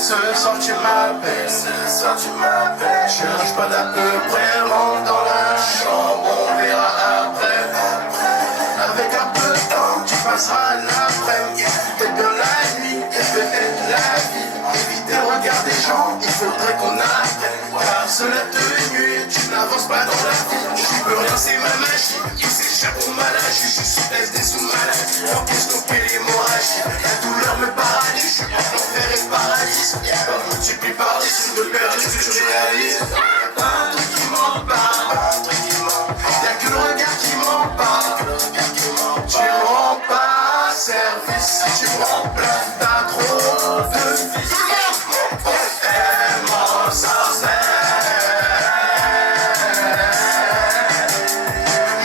Ce soir tu m'appelles, cherche pas d'à peu près, rentre dans la chambre, on verra après. Avec un peu de temps, tu passeras l'après-midi, peut-être bien la nuit, et peut-être la vie. Éviter le regard des gens, il faudrait qu'on apprenne, car cela te nuit, tu n'avances pas dans la vie. Je peux rien, c'est ma magie, qui s'échappe au maladie, je suis souplesse des sous-maladies, en question stopper l'hémorragie, la douleur me paralyse, je suis en enfer et paradis. Multiplie par les signes de perdu que tu réalises. Un truc qui m'en parle, y'a que le regard qui m'en parle. Tu rends pas service si tu me remplaces, t'as trop de fils. Elle m'en sorcelle,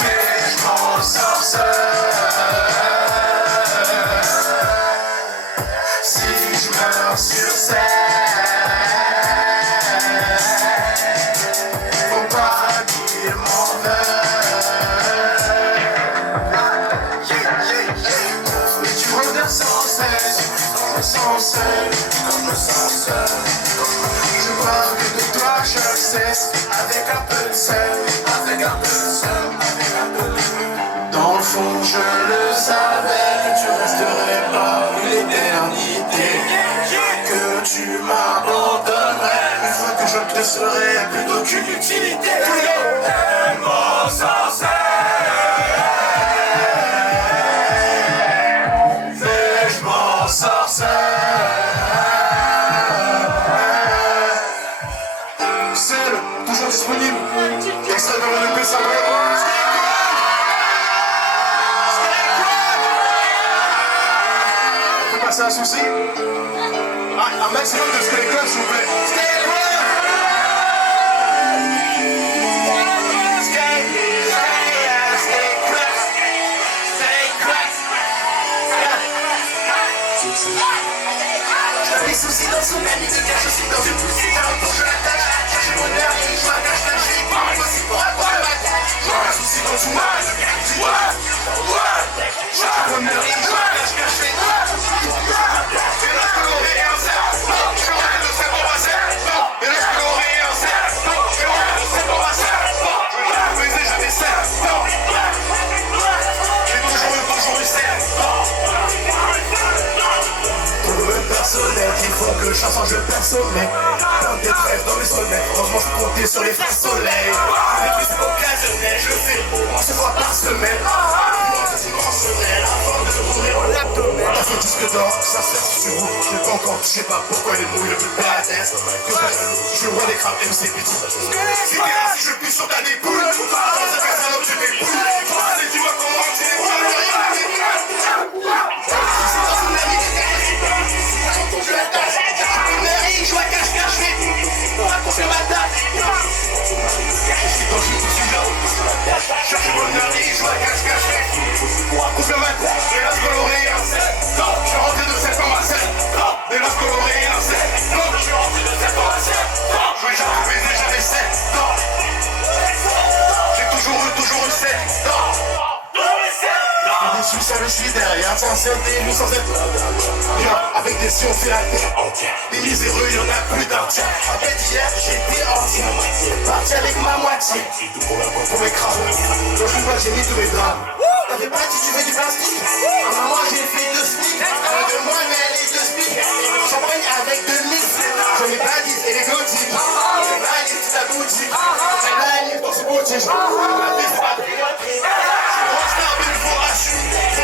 mais je m'en sors seul. Si je meurs sur scène, je parle que de toi je cesse, avec un peu de sel, avec un peu de sel, avec un peu de sel. Dans le fond je le savais que tu resterais pas une éternité, que tu m'abandonnerais une fois que je te serais plus d'aucune utilité. Elle m'en sorcelle, mais je m'en sorcelle. Toujours disponible, extrait dans le MP5. On peut passer un souci. Un maximum de Stay Club s'il vous plaît. J'avais soucis dans son ami, de cache aussi dans une poussée. Quand je l'attache, cherche mon bonheur et je vois cache la vie. Pas aussi pour avoir le matin. J'aurai un souci dans son mal. Cherche mon bonheur et je vois cache la vie. Et là que l'on est un cerf. Je rêve de cette embrassée. Et là que l'on est un cerf. Je rêve de cette embrassée. Je rêve de baiser, je desserre. J'ai toujours eu cerf. Personnel qui font que je change le personnel. Dans des rêves dans mes sommets, heureusement je peux compter sur les frères soleil. Les trucs occasionnels, je fais on se voit par semaine. Dimensionnel avant de mourir en abdomen. Parce que disque d'or, ça sert sur vous. Je pas encore, je sais pas pourquoi il est mouillé le plus badass. Je suis le roi des crabes MC Petit. Si t'es là, si je pue sur ta déboule, ça fait un homme, je m'éboule. Allez, dis-moi comment tu es. Je l'attache, je vois cache-cache, pour raconter ma date. Je suis dans une poussine là, cherche bonheur et je vois cache-cache, pour raconter ma date. Et là, ce coloré, un set, non, je suis rentré de 7 ans à 7, non, et là, ce coloré, un set, non, je suis rentré de 7 ans à 7, non, je vais jamais baiser, j'avais 7, non, j'ai toujours eu 7, non. Je suis derrière, sans être élu, sans être bien, avec des si on fait la tête entière. Les miséreux, y'en a plus d'un tiers. En fait, hier, j'étais entier, parti avec ma moitié. Pour mes crânes, quand je vois, j'ai mis tous mes drames. T'avais pas dit tu fais du plastique. À maman, j'ai fait 2 smic. De moi, mais elle est 2 smic. Champagne avec 2 mix. Je n'ai pas dit, et les gothiques. Je n'ai pas dit, c'est la boutique. C'est la ligne dans ce boutique. Ma vie, c'est pas patriotique. Je suis rockstar, mais il faut assumer.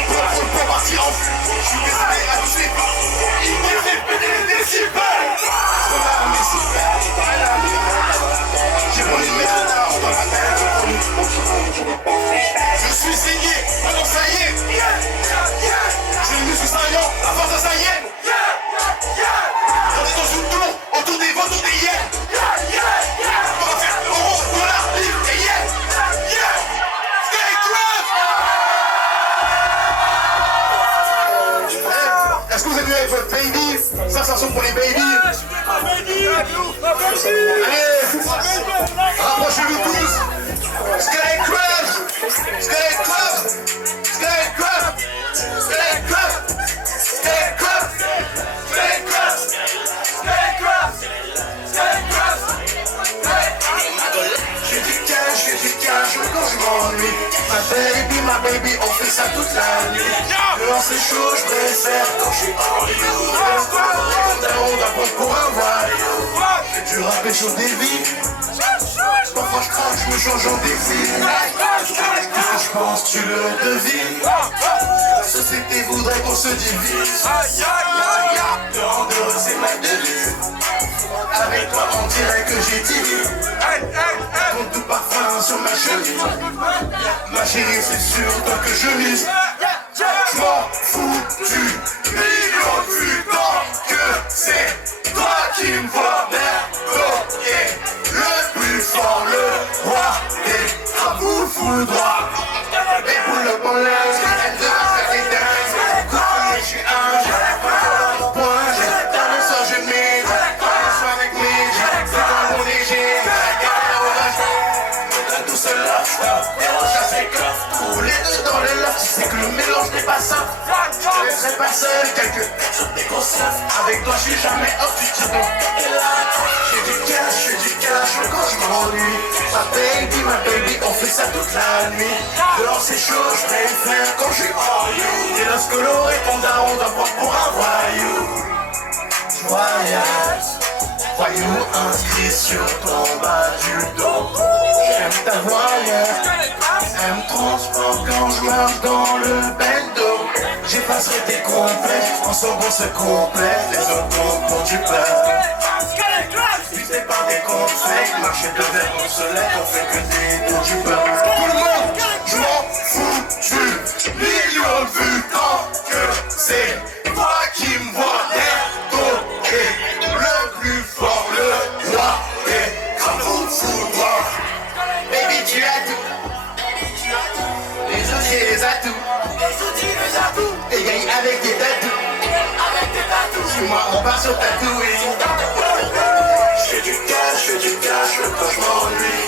votre baby. Ça sonne pour les babies. Allez, rapprochez-vous tous. Sky Crab, Sky Crab, Sky Crab, Sky Crab, Sky Crab, Sky Crab, Sky Crab, Sky Crab. J'ai du cash quand je m'ennuie. Ma baby, on fait ça toute la nuit. Dehors c'est chaud, je préfère quand je suis en you. On va prendre pour un voyou. J'ai du rap et chaud débit. Parfois je craque, je me change en défi. Qu'est-ce que je pense, tu le devines. La société voudrait qu'on se divise. Dehors, c'est ma devise. Avec toi on dirait que j'ai 10 000. Compte tout parfum sur ma cheville. Ma chérie c'est sûr tant que je mise. Je m'en fous du million de vues tant que c'est toi qui me vois merveiller. Le plus fort, le roi des travaux foudroies. Et pour le bon linge, elle devrait faire des dingues. Je suis un, j'ai un point, j'ai dans le soir je mets. Avec mes c'est dans mon léger. Tout seul là, ça c'est coffre. Tous les deux dans les lofts, tu sais que le mélange n'est pas simple. Je te laisserai pas seul, quelques sur tes concerts. Avec toi, je suis jamais off, tu te donnes. Et là, j'ai du cash quand je m'ennuie. Ma baby, on fait ça toute la nuit. Dehors c'est chaud, je préfère quand je suis en you. Et lorsque l'eau est ton daron, d'en prendre pour un voyou. Voyou inscrit sur ton bas du dos. J'aime ta voyage. Elle me transporte quand je marche dans le bendo. J'effacerai tes complexes, en sauvant ce complexe. Les autres pour du peur. Visé par des comptes fake, marcher de verre au soleil, on fait que des tours du beurre. Tout le monde, je m'en fous du million de vues tant que c'est toi qui me vois et le plus fort, le roi des travaux foudroies. Baby, tu as tout. Les outils et les atouts. Et gagne avec des tatous. Suis-moi, on part sur tatoué. J'ai du cash quand je m'ennuie.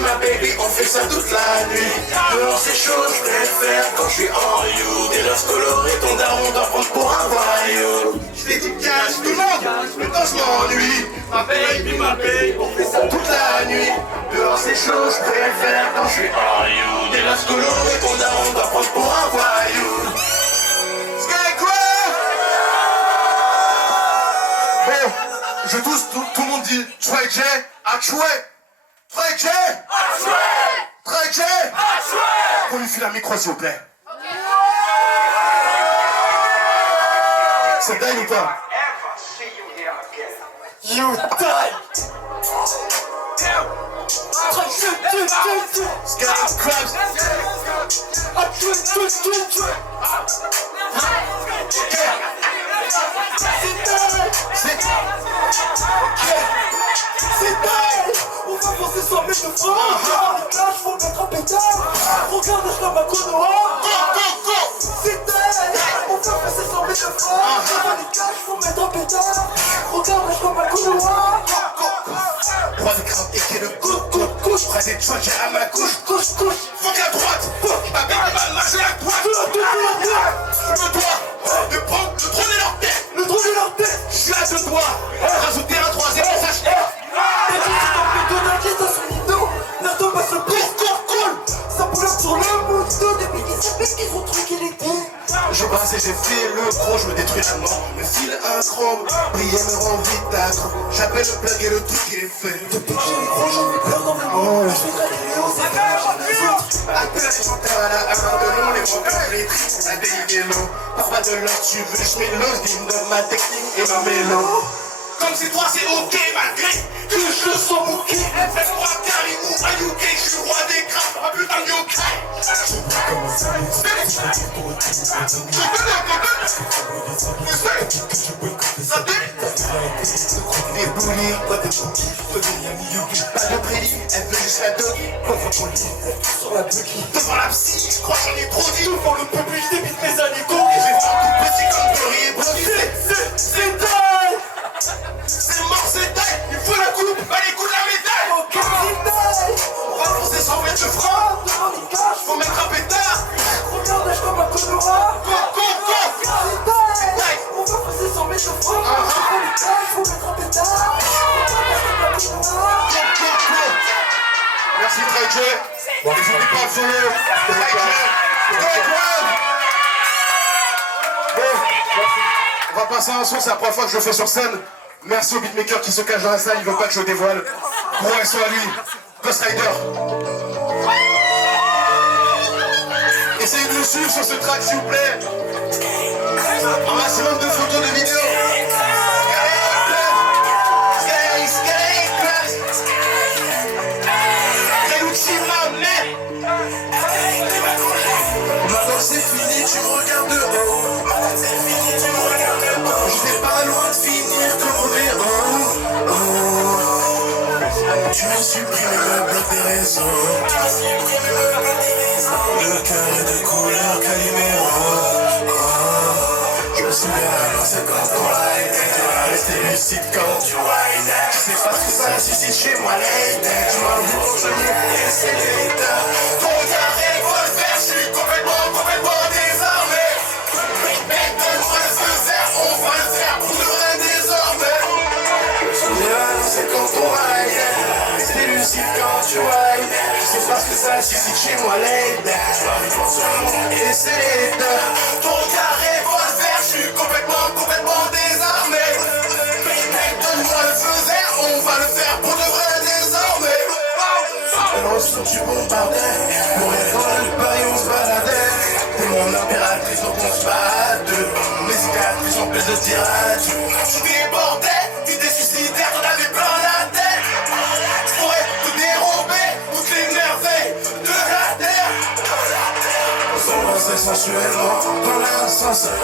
Ma baby, on fait ça toute la nuit. Dehors c'est chaud, je préfère quand je suis en you. Dès lorsque coloré, ton daron d'en prendre pour un voyou. J'fais du cash, tout le monde, quand je m'ennuie. Ma baby, on fait ça toute la nuit. Dehors c'est chaud, je préfère quand je suis en you. Dès lorsque coloré, ton daron d'en prendre pour un voyou. Bon, je tousse, tout le monde dit Trey J, à tuer. Trey J, à tuer. Trey J, à tuer. On lui file la micro s'il vous plaît. C'est dingue ou pas? You die. Sky Crabs. C'est dingue. On va penser sans mettre de frein. Les plages faut mettre en pétard. Regarde, je l'ai ma Konoha. C'est dingue. On va penser sans mettre de frein. Les plages faut mettre en pétard. Regarde, je l'ai ma Konoha. Roi de crabe et qui est le couche. Près des choix, j'ai à ma couche. Faut qu'à droite. Ma belle balle marche à la droite. Je me dois de prendre le trône de leur tête. Le trou de leur tête. Je suis à deux doigts. Rajouter un troisième message. T'as dit c'est dans le Donald qui est dans son ido. Nato passe le cool. Ça boule sur le mouton. Depuis qu'ils savent qu'ils ont truqué les dés. Je passe et j'ai fait le gros, je me détruis la mort, me file un chrome, briller me rend vite accro. J'appelle le plug et le truc est fait. Depuis que j'ai les gros, j'en ai peur dans mes mots. Je vais draguer les hauts, c'est pas les autres. Appelle les chanteurs à la 1 de long, les monteurs, les tristes, la déliée l'eau. Parfois de l'or tu veux, je mélose, dis-me de ma technique et ma mélo. Comme c'est toi, c'est ok, malgré que je sois bouqué. Fais-moi Cali ou à UK, je suis roi des crabes, un putain de yokai. Des boulis, pas de bouquets, pas de prélit, elle veut juste la doggy. Sur la bucky. Devant la psy, je crois j'en ai trop dit. Devant le public, je débite mes années. Je vais faire tout petit comme Glory et Bobby. On va passer un son, c'est la première fois que je le fais sur scène. Merci aux beatmakers qui se cachent dans la salle, ils veulent pas que je dévoile. Gros son à lui, Ghost Rider. Essayez de le suivre sur ce track s'il vous plaît. Un maximum de photos, de vidéos. Maintenant c'est fini, tu me regardes de haut. J'étais pas loin de finir comme on est. Tu m'as supprimé le bloc des réseaux. Le cœur est de couleur Calimero. Je me souviens à l'ancienne quand on l'a été. Tu vas rester lucide quand tu whine. Je sais pas ce que ça suscite chez moi l'idée. Tu m'as vu pour ce mot et c'est l'état. Ton regard revolver, je suis complètement désarmé. Mec, donne-moi le feu vert, on va le faire pour de vrai désormais. Je me souviens à l'ancienne quand on l'a été. Rester lucide quand tu whine. Je sais pas ce que ça suscite chez moi l'idée. Tu m'as vu pour ce mot et c'est l'état. Ton regard revolver, je suis complètement désarmé. Mec, donne-moi le feu vert, on va le faire pour de vrai désormais. Le ressort tu bombardais, mourir dans le Paris on se baladait. T'es mon impératrice donc on se bat deux. Mes cicatrices ont plus de dire adieu. Tu débordais, tu t'es suicidaire, t'en avais plein la tête. Je pourrais te dérober toutes les merveilles de la terre. On s'embrassait sensuellement dans l'ascenseur.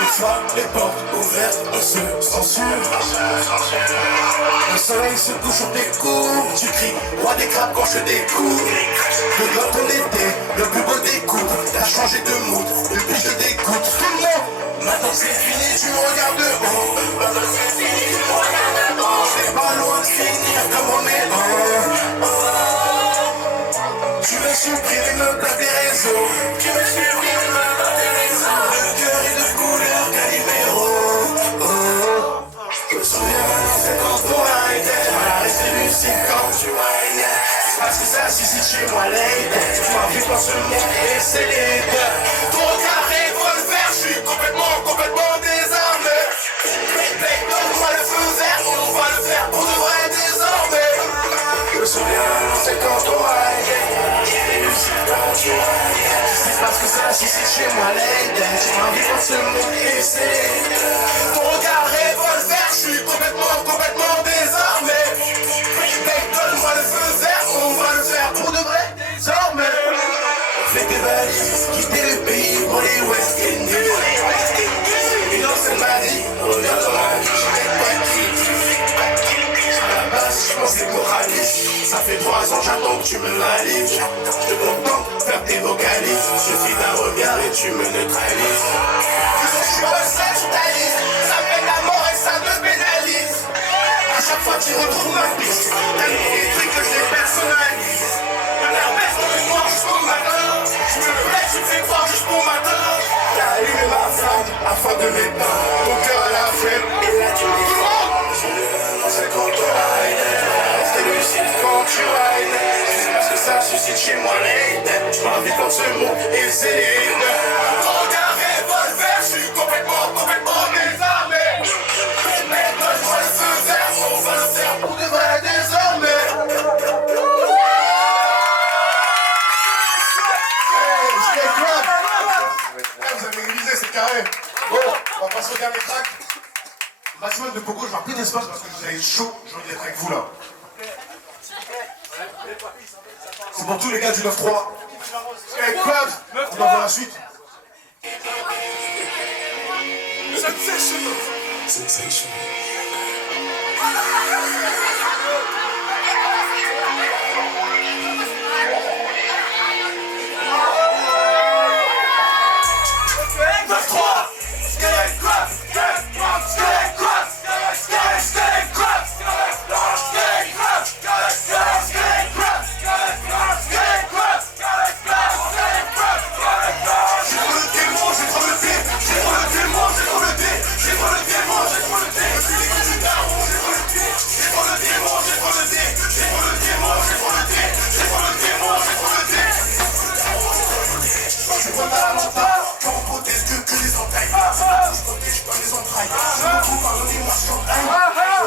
Une fois les portes ouvertes, on se censure. Le soleil se couche, on t'écoute. Tu cries, roi des crabes quand je découpe. Le globe ton été, le plus beau des coupes. T'as changé de mood, le plus je dégoûte. Tout le monde, maintenant c'est fini, tu me regardes de haut. Maintenant c'est fini, tu me regardes de haut. C'est pas loin de finir comme on est Tu veux supprimer me bloc des réseaux. Tu veux supprimer me bloc des réseaux. Le cœur est de couleur Calimero. Je me souviens, c'est quand on arrêtait. Tu m'as resté lucide quand tu whines. C'est parce que ça suscite chez moi l'idée. Tu m'as vu dans ce monde et c'est l'idée. Ton regard revolver, je suis complètement désarmé. Mec, donne-moi le feu vert, on va le faire pour de vrai désormais. Je me souviens, c'est quand on whines. C'est parce que ça suscite chez moi l'idée. Tu m'as vu dans ce monde et c'est ton regard revolver, je suis complètement désarmé. Mec, donne-moi le feu vert, on va le faire pour de vrai désormais. Fais tes valises, quitter le pays pour les West Indies. Et dans cette maladie, reviens dans ma vie, je n'ai pas qui. À la base, je pensais moraliste. Ça fait 3 ans, j'attends que tu me valides. Je te contente, faire tes vocalises. Suffit d'un regard et tu me neutralises. Je suis recette sur ta liste. Ça fait la mort et ça me pénalise. À chaque fois tu retrouves ma piste. T'as mis des trucs que je dépersonnalise. La baisse de mémoire jusqu'au matin. Je me plais, tu me fais croire jusqu'au matin. T'as allumé ma flamme afin de m'éteindre. Ton cœur à la flemme. Et là tu m'éteins. C'est quand on ride. Rester lucide quand tu rides. C'est parce que ça suscite chez moi l'idée. Je m'invite dans ce monde et c'est l'idée. Ton regard revolver, je suis complètement désarmé. Mais donne-moi le feu vert, on va le faire pour de vrai désormais. Vous avez révisé, c'est carré. Bon, on va passer au dernier track. Maximum de Pogo, je vais plus d'espace parce que vous avez chaud, j'ai envie d'être avec vous là. C'est pour tous les gars du 9-3. Hey, Quad, on va voir la suite. Sensation. J'ai trop le fondamentaux. Quand on protège que les entailles. Je protège pas les entrailles. Je me trouve pardonnez-moi, je chantaille.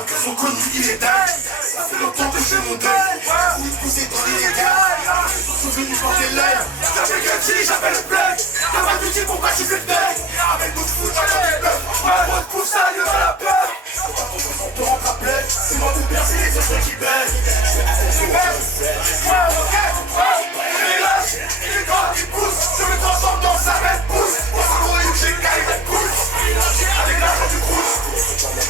Que son connu, il est dingue. Ça fait longtemps que je fais mon deuil. Vous me poussez dans l'illégal. Ils sont venus porter l'œil. J'appelle Gucci, j'appelle le plug. T'as pas dit pourquoi tu fais le deuil. Avec nous de foot, j'attends des bleus. Moi de pouce ça, lieu dans la peur. On te rentre à plein. C'est moi de percer les autres qui baignent. Je les lâche, il est grand qui pousse. Je me transforme dans sa bête pousse. Pour ce gros yeux, j'ai calé mes pouces. Avec l'argent du crous.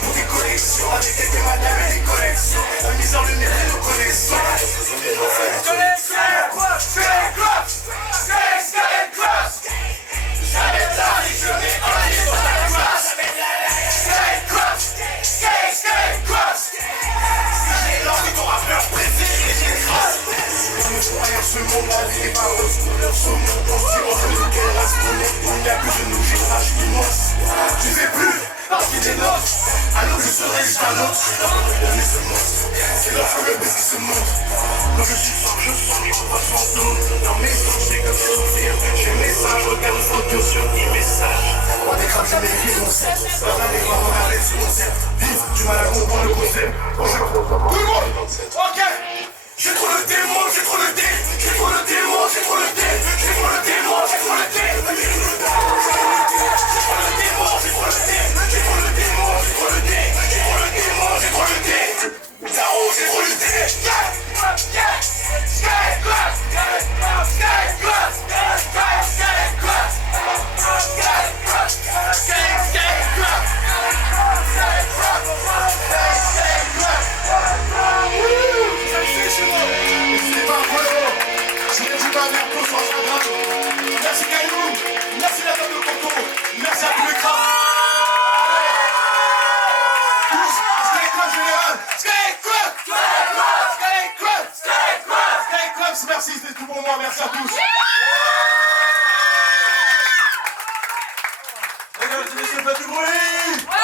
Pour des collections, avec quelques manières et des collections. La mise en lumière et nos connexions. Ce monde, la vie est pas rose. Ce monde, on se tire, on se dit quelle race on est. Il n'y a plus de nous, j'ai rage immense. Tu fais plus partie des nôtres. Alors je serai juste un autre. Mais ce monstre, c'est lorsque le baiser se montre. Quand je suis fort, je sens les voix fantômes. Dans mes sons, j'ai comme souffrir. J'ai message, regarde photos sur e-message. On décrame jamais les mon set. Dans un des grands, on arrête sur mon set. Vive, tu vas la comprendre le concept. Bonjour. Tout le monde. Ok. J'ai trop le démon, j'ai trop le dé. J'ai trop le démon, j'ai trop le dé. J'ai trop le démon, j'ai trop le dé. J'ai trop le démon, j'ai trop le dé. J'ai trop le démon, j'ai trop le dé. J'ai trop le démon, j'ai trop le dé. Zaro, j'ai trop le dé. Sky class, sky class, sky class, sky class, sky class, sky class. N'hésitez pas à follow. Je viens du bas vers tous sur Instagram. Merci Gaïlou. Merci la table de Coco. Merci à tous les crabes. Tous, Skyclub général. Skyclub, Skyclub, Skyclub, Skyclub, Skyclub. Merci, c'est tout pour moi. Merci à tous. Mesdames et messieurs, faites du bruit.